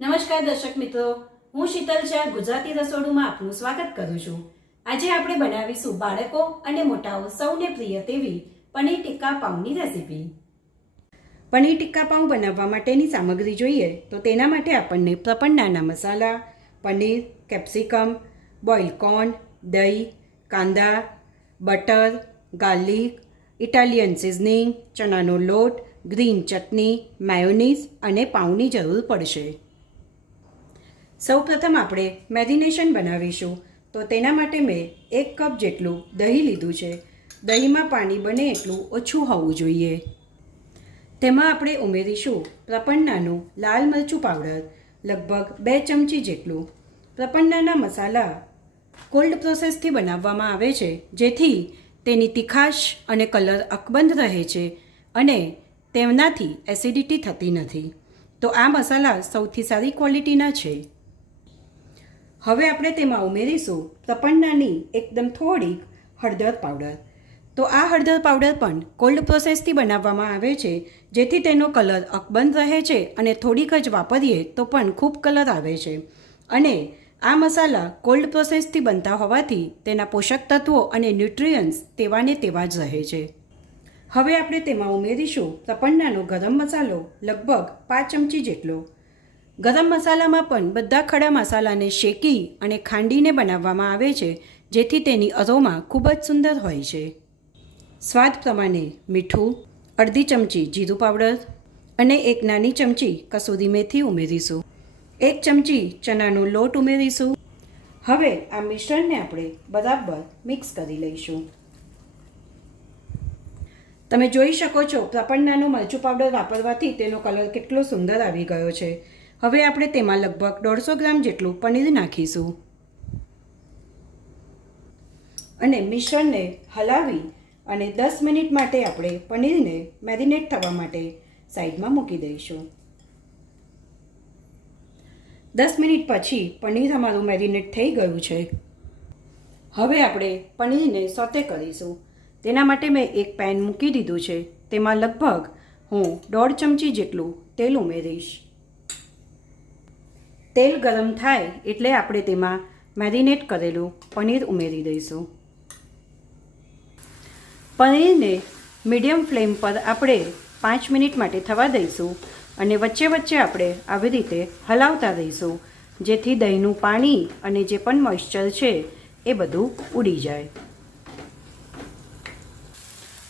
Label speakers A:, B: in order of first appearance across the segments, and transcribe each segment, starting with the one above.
A: નમસ્કાર દર્શક મિત્રો, હું શીતલ શાહ, ગુજરાતી રસોડુમાં આપનું સ્વાગત કરું છું. આજે આપણે બનાવીશું બાળકો અને મોટાઓ સૌને પ્રિય તેવી પનીર ટિક્કા પાઉંની રેસીપી. પનીર ટિક્કા પાઉં બનાવવા માટેની સામગ્રી જોઈએ તો તેના માટે આપણને પ્રપન્નાના masala, paneer, capsicum boil corn, દહીં, કાંદા, બટર, ગાર્લિક, ઇટાલિયન સિઝનિંગ, ચણાનો લોટ, ગ્રીન ચટણી, માયોનીઝ અને પાઉંની જરૂર પડશે. સૌપ્રથમ આપણે મેરિનેશન બનાવીશું. તો તેના માટે મેં એક કપ જેટલું દહીં લીધું છે. દહીંમાં પાણી બને એટલું ઓછું હોવું જોઈએ. તેમાં આપણે ઉમેરીશું પ્રપન્નાનું લાલ મરચું પાવડર, લગભગ બે ચમચી જેટલું પ્રપન્નાના મસાલા કોલ્ડ પ્રોસેસથી બનાવવામાં આવે છે, જેથી તેની તીખાશ અને કલર અકબંધ રહે છે અને તેમનાથી એસિડિટી થતી નથી. તો આ મસાલા સૌથી સારી ક્વોલિટીના છે. હવે આપણે તેમાં ઉમેરીશું તપન્નાની એકદમ થોડીક હળદર પાવડર. તો આ હળદર પાવડર પણ કોલ્ડ પ્રોસેસથી બનાવવામાં આવે છે, જેથી તેનો કલર અકબંધ રહે છે અને થોડીક જ વાપરીએ તો પણ ખૂબ કલર આવે છે. અને આ મસાલા કોલ્ડ પ્રોસેસથી બનતા હોવાથી તેના પોષક તત્વો અને ન્યુટ્રિયન્ટ્સ તેવાને તેવા જ રહે છે. હવે આપણે તેમાં ઉમેરીશું તપન્નાનો ગરમ મસાલો લગભગ પાંચ ચમચી જેટલો. ગરમ મસાલામાં પણ બધા ખડા મસાલાને શેકી અને ખાંડીને બનાવવામાં આવે છે, જેથી તેની અરોમા ખૂબ જ સુંદર હોય છે. સ્વાદ પ્રમાણે મીઠું, અડધી ચમચી જીરું પાવડર અને એક નાની ચમચી કસૂરી મેથી ઉમેરીશું. એક ચમચી ચણાનો લોટ ઉમેરીશું. હવે આ મિશ્રણને આપણે બરાબર મિક્સ કરી લઈશું. તમે જોઈ શકો છો પ્રપન્નાનો મરચું પાવડર વાપરવાથી તેનો કલર કેટલો સુંદર આવી ગયો છે. હવે આપણે તેમાં લગભગ દોઢસો ગ્રામ જેટલું પનીર નાખીશું. અને મિશ્રણને હલાવી અને દસ મિનિટ માટે આપણે પનીરને મેરિનેટ થવા માટે સાઈડમાં મૂકી દઈશું. દસ મિનિટ પછી પનીર અમારું મેરિનેટ થઈ ગયું છે. હવે આપણે પનીરને સોતે કરીશું. તેના માટે મેં એક પેન મૂકી દીધું છે. તેમાં લગભગ હું દોઢ ચમચી જેટલું તેલ ઉમેરીશ. તેલ ગરમ થાય એટલે આપણે તેમાં મેરિનેટ કરેલું પનીર ઉમેરી દઈશું. પનીરને મીડિયમ ફ્લેમ પર આપણે પાંચ મિનિટ માટે થવા દઈશું અને વચ્ચે વચ્ચે આપણે આવી રીતે હલાવતા રહીશું જેથી દહીંનું પાણી અને જે પણ મોઇશ્ચર છે એ બધું ઉડી જાય.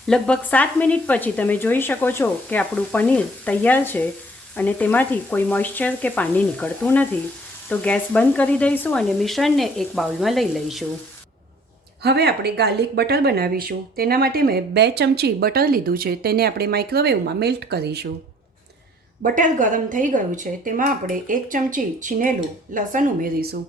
A: લગભગ સાત મિનિટ પછી તમે જોઈ શકો છો કે આપણું પનીર તૈયાર છે અને તેમાંથી કોઈ મોઇશ્ચર કે પાણી નીકળતું નથી, તો ગેસ બંધ કરી દઈશું અને મિશ્રણને એક બાઉલમાં લઈ લઈશું. હવે આપણે ગાર્લિક બટર બનાવીશું. તેના માટે મેં બે ચમચી બટર લીધું છે. તેને આપણે માઇક્રોવેવમાં મેલ્ટ કરીશું. બટર ગરમ થઈ ગયું છે. તેમાં આપણે એક ચમચી છીનેલું લસણ ઉમેરીશું.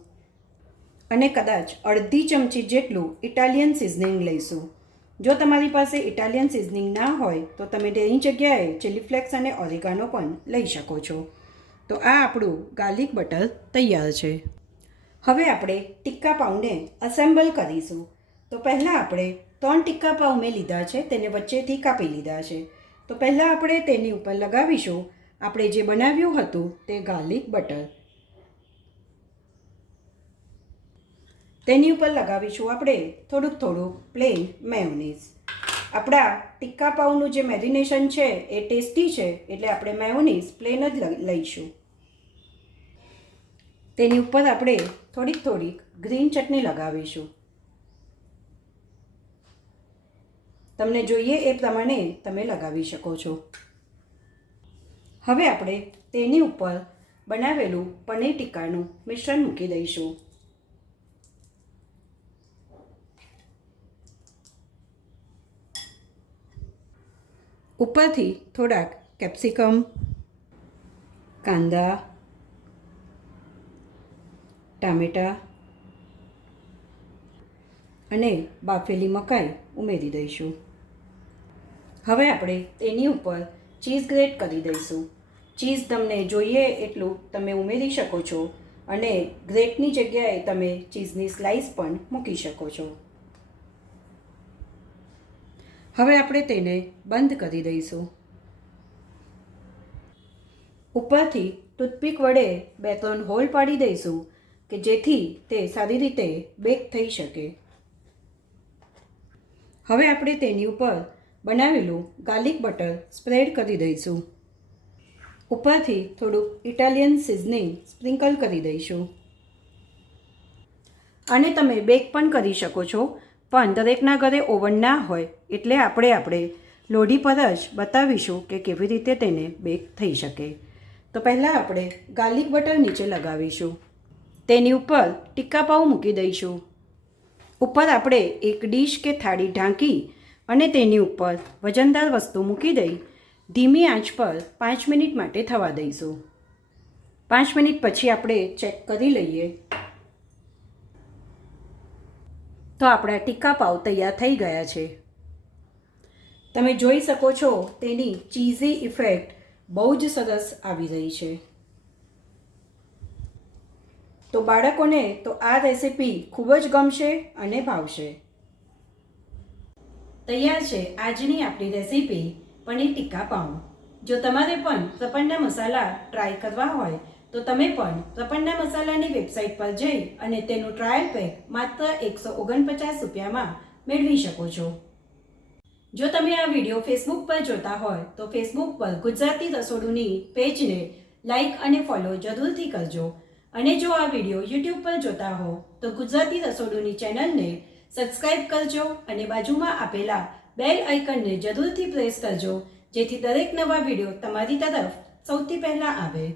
A: અને કદાચ અડધી ચમચી જેટલું ઇટાલિયન સિઝનિંગ લઈશું. જો તમારી પાસે ઇટાલિયન સિઝનિંગ ના હોય, તો તમે તેની જગ્યાએ ચીલી ફ્લેક્સ અને ઓરિગાનો પણ લઈ શકો છો. તો આ આપણું ગાર્લિક બટર તૈયાર છે. હવે આપણે ટિક્કા પાઉંને અસેમ્બલ કરીશું. તો પહેલાં આપણે ત્રણ ટિક્કા પાઉં મેં લીધા છે, તેને વચ્ચેથી કાપી લીધા છે. તો પહેલાં આપણે તેની ઉપર લગાવીશું. આપણે જે બનાવ્યું હતું તે ગાર્લિક બટર. તેની ઉપર લગાવીશું આપણે થોડુંક થોડુંક પ્લેન મેયોનીઝ આપણા ટિક્કા પાઉનું જે મેરિનેશન છે એ ટેસ્ટી છે એટલે આપણે મેયોનીઝ પ્લેન જ લઈશું. તેની ઉપર આપણે થોડીક થોડીક ગ્રીન ચટણી લગાવીશું. તમને જોઈએ એ પ્રમાણે તમે લગાવી શકો છો. હવે આપણે તેની ઉપર બનાવેલું પનીર ટીક્કાનું મિશ્રણ મૂકી દઈશું. ઉપરથી થોડાક કેપ્સિકમ, કાંદા, ટામેટાં અને બાફેલી મકાઈ ઉમેરી દઈશું. હવે આપણે તેની ઉપર ચીઝ ગ્રેટ કરી દઈશું. ચીઝ તમને જોઈએ એટલું તમે ઉમેરી શકો છો અને ગ્રેટની જગ્યાએ તમે ચીઝની સ્લાઇસ પણ મૂકી શકો છો. હવે આપણે તેને બંધ કરી દઈશું. ઉપરથી ટૂથપીક વડે બે ત્રણ હોલ પાડી દઈશું કે જેથી તે સારી રીતે બેક થઈ શકે. હવે આપણે તેની ઉપર બનાવેલું ગાર્લિક બટર સ્પ્રેડ કરી દઈશું. ઉપરથી થોડુંક ઇટાલિયન સિઝનિંગ સ્પ્રિંકલ કરી દઈશું. અને તમે બેક પણ કરી શકો છો. પણ દરેકના ઘરે ઓવન ના હોય એટલે આપણે આપણે લોઢી પર જ બતાવીશું કે કેવી રીતે તેને બેક થઈ શકે. તો પહેલાં આપણે ગાર્લિક બટર નીચે લગાવીશું. તેની ઉપર ટીક્કા પાઉં મૂકી દઈશું. ઉપર આપણે એક ડીશ કે થાળી ઢાંકી અને તેની ઉપર વજનદાર વસ્તુ મૂકી દઈ ધીમી આંચ પર પાંચ મિનિટ માટે થવા દઈશું. પાંચ મિનિટ પછી આપણે ચેક કરી લઈએ તો આપણા ટીક્કા પાવ તૈયાર થઈ ગયા છે. તમે જોઈ શકો છો તેની ચીઝી ઇફેક્ટ બહુ જ સરસ આવી રહી છે. તો બાળકોને તો આ રેસીપી ખૂબ જ ગમશે અને ભાવશે. તૈયાર છે આજની આપણી રેસીપી પનીર ટીકા પાઉં જો તમારે પણ પ્રપન્ના મસાલા ટ્રાય કરવા હોય તો તમે પણ પ્રપન્ના મસાલાની વેબસાઇટ પર જઈ અને તેનું ટ્રાયલ પેક માત્ર એકસો ઓગણપચાસ રૂપિયામાં મેળવી શકો છો. જો તમે આ વીડિયો ફેસબુક પર જોતા હોય તો ફેસબુક પર ગુજરાતી રસોડુની પેજને લાઈક અને ફોલો જરૂરથી કરજો. અને જો આ વીડિયો યુટ્યુબ પર જોતા હો તો ગુજરાતી રસોડુની ચેનલને સબસ્ક્રાઇબ કરજો અને બાજુમાં આપેલા બેલ આઇકનને જરૂરથી પ્રેસ કરજો, જેથી દરેક નવા વીડિયો તમારી તરફ સૌથી પહેલાં આવે.